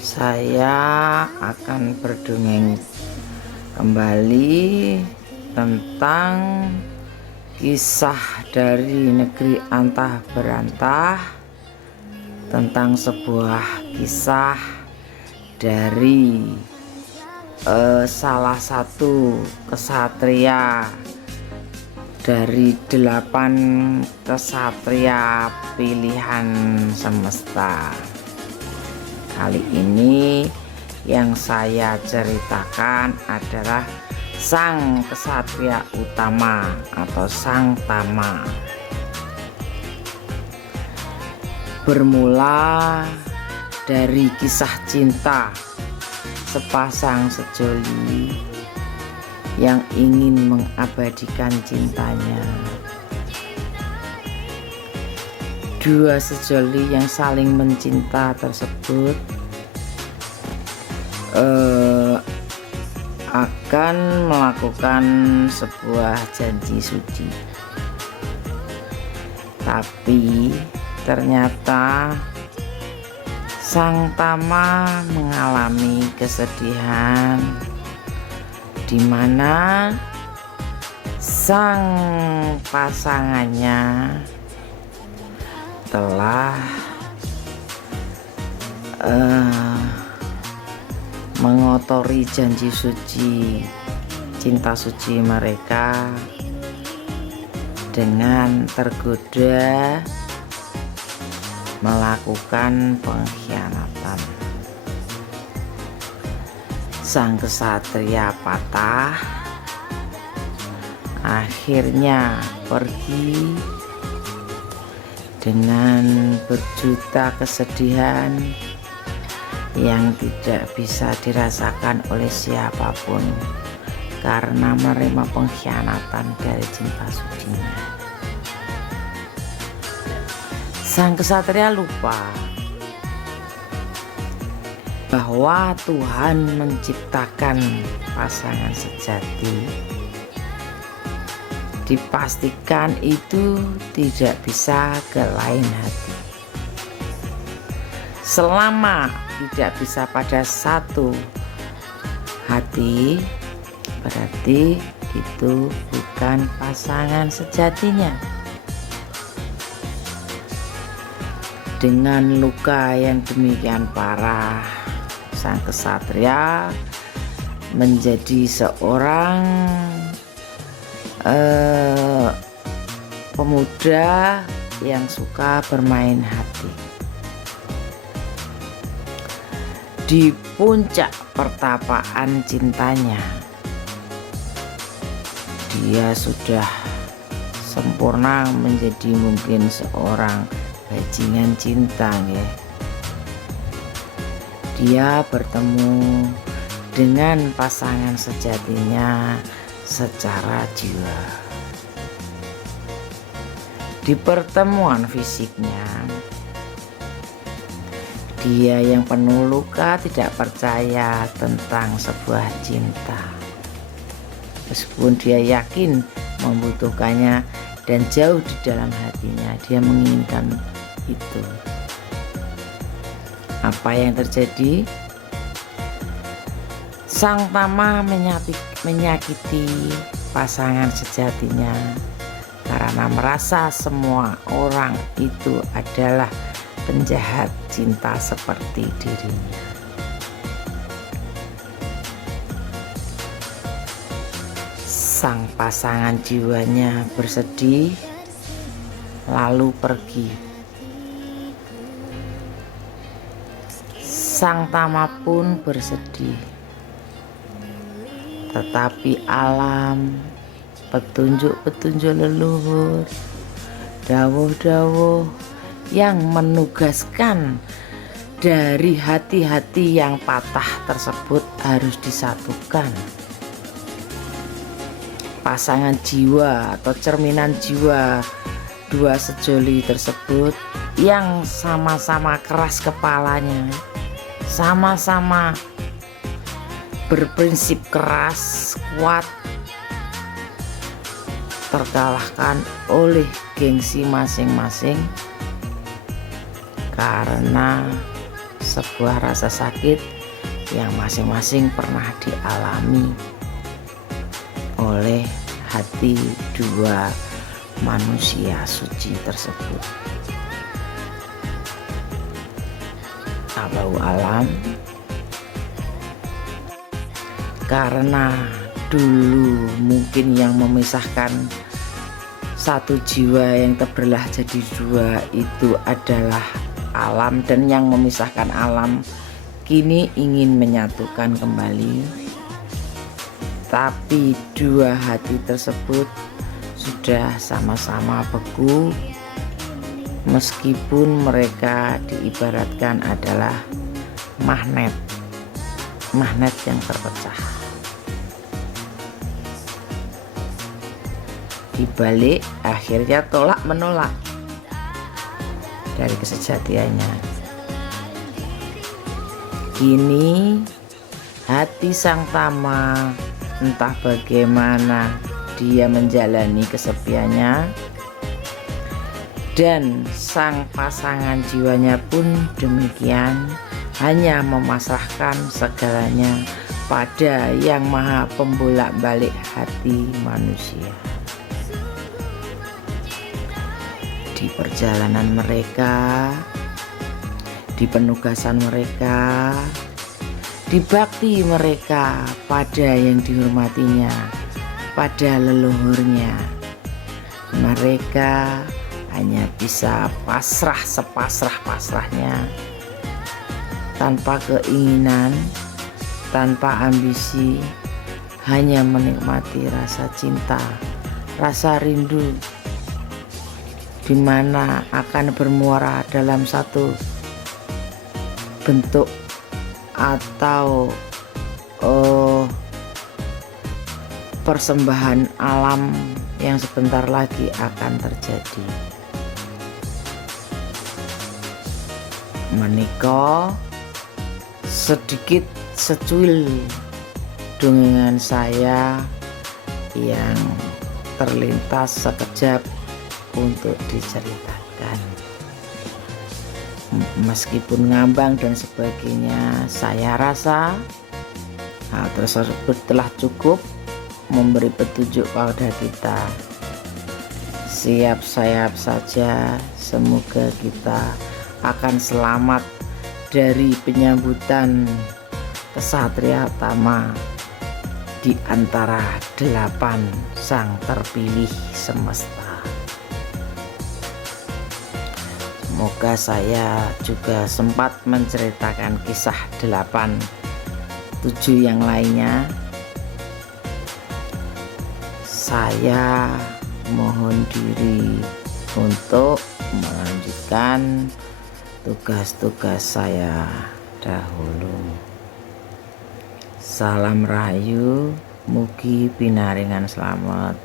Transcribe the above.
Saya akan berdongeng kembali tentang kisah dari negeri antah berantah, tentang sebuah kisah dari salah satu kesatria dari 8 kesatria pilihan semesta. Kali ini yang saya ceritakan adalah sang kesatria utama atau sang Tama. Bermula dari kisah cinta sepasang sejoli yang ingin mengabadikan cintanya. Dua sejoli yang saling mencinta tersebut akan melakukan sebuah janji suci. Tapi ternyata sang Tama mengalami kesedihan, di mana sang pasangannya telah mengotori janji suci, cinta suci mereka dengan tergoda melakukan pengkhianatan. Sang kesatria patah, akhirnya pergi dengan berjuta kesedihan yang tidak bisa dirasakan oleh siapapun karena menerima pengkhianatan dari cinta sucinya. Sang kesatria lupa bahwa Tuhan menciptakan pasangan sejati. Dipastikan itu tidak bisa ke lain hati. Selama tidak bisa pada satu hati, berarti itu bukan pasangan sejatinya. Dengan luka yang demikian parah, sang kesatria menjadi seorang pemuda yang suka bermain hati. Di puncak pertapaan cintanya, dia sudah sempurna menjadi mungkin seorang bajingan cinta ya. Dia bertemu dengan pasangan sejatinya secara jiwa. Di pertemuan fisiknya, dia yang penuh luka tidak percaya tentang sebuah cinta. Meskipun dia yakin membutuhkannya dan jauh di dalam hatinya dia menginginkan itu. Apa yang terjadi? Sang Tama menyakiti pasangan sejatinya karena merasa semua orang itu adalah penjahat cinta seperti dirinya. Sang pasangan jiwanya bersedih lalu pergi. Sang Tama pun bersedih. Tetapi alam, petunjuk-petunjuk leluhur, dawuh-dawuh yang menugaskan dari hati-hati yang patah tersebut harus disatukan. Pasangan jiwa atau cerminan jiwa dua sejoli tersebut yang sama-sama keras kepalanya, sama-sama berprinsip keras, kuat, terkalahkan oleh gengsi masing-masing karena sebuah rasa sakit yang masing-masing pernah dialami oleh hati dua manusia suci tersebut. Allahu alam. Karena dulu mungkin yang memisahkan satu jiwa yang terbelah jadi dua itu adalah alam, dan yang memisahkan alam kini ingin menyatukan kembali, tapi dua hati tersebut sudah sama-sama beku, meskipun mereka diibaratkan adalah magnet yang terpecah. Dibalik akhirnya tolak menolak dari kesejatiannya. Kini hati sang Tama entah bagaimana dia menjalani kesepiannya, dan sang pasangan jiwanya pun demikian, hanya memasrahkan segalanya pada Yang Maha Pembolak-balik hati manusia. Di perjalanan mereka, di penugasan mereka, di bakti mereka pada yang dihormatinya, pada leluhurnya, mereka hanya bisa pasrah sepasrah-pasrahnya, tanpa keinginan, tanpa ambisi, hanya menikmati rasa cinta, rasa rindu, di mana akan bermuara dalam satu bentuk atau persembahan alam yang sebentar lagi akan terjadi. Menika sedikit secuil dongengan saya yang terlintas sekejap untuk diceritakan. Meskipun ngambang dan sebagainya, saya rasa hal tersebut telah cukup memberi petunjuk pada kita. Siap-siap saja, semoga kita akan selamat dari penyambutan kesatria Tama di antara 8 sang terpilih semesta. Semoga saya juga sempat menceritakan kisah 7 yang lainnya. Saya mohon diri untuk melanjutkan tugas-tugas saya dahulu. Salam rahayu, mugi pinaringan selamat.